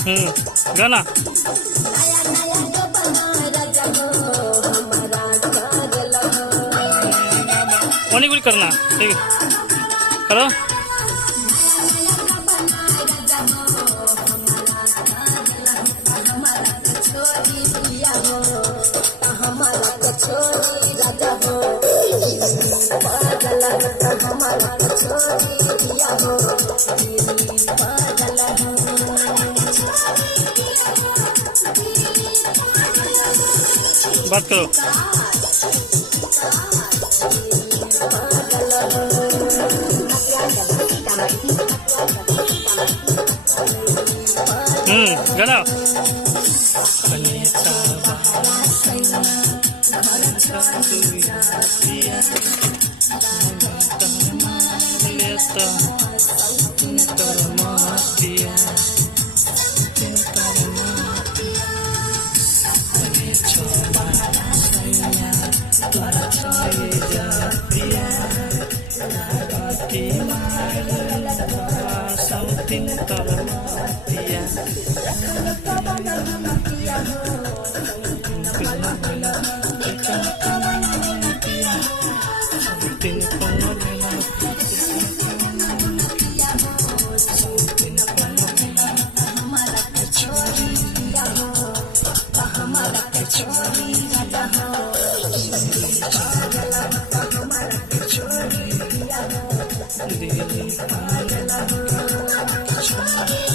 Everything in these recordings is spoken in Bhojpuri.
गाना ओनी कुछ करना ठीक करो। बात करो। गाना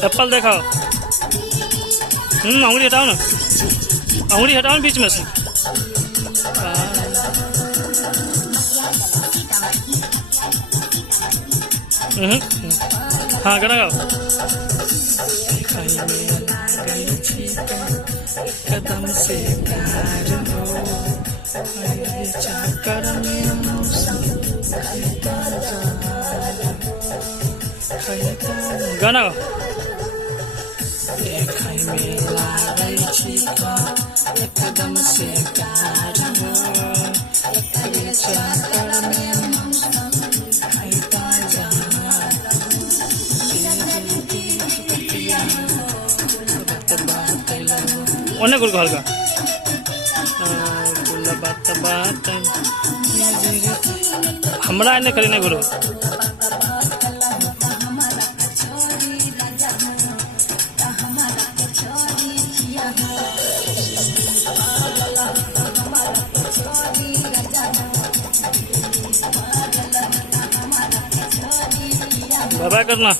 एप्पल दिखाओ। अंगुली हटाओ ना, अंगुली हटाओ ना बीच में से। हाँ गाना गाओ। कदम से प्यार हो गाना गाओ। कदम से प्यार हो ओने गुल हल्का बात बात हमरा ने करी ने गुरु बाबा करना।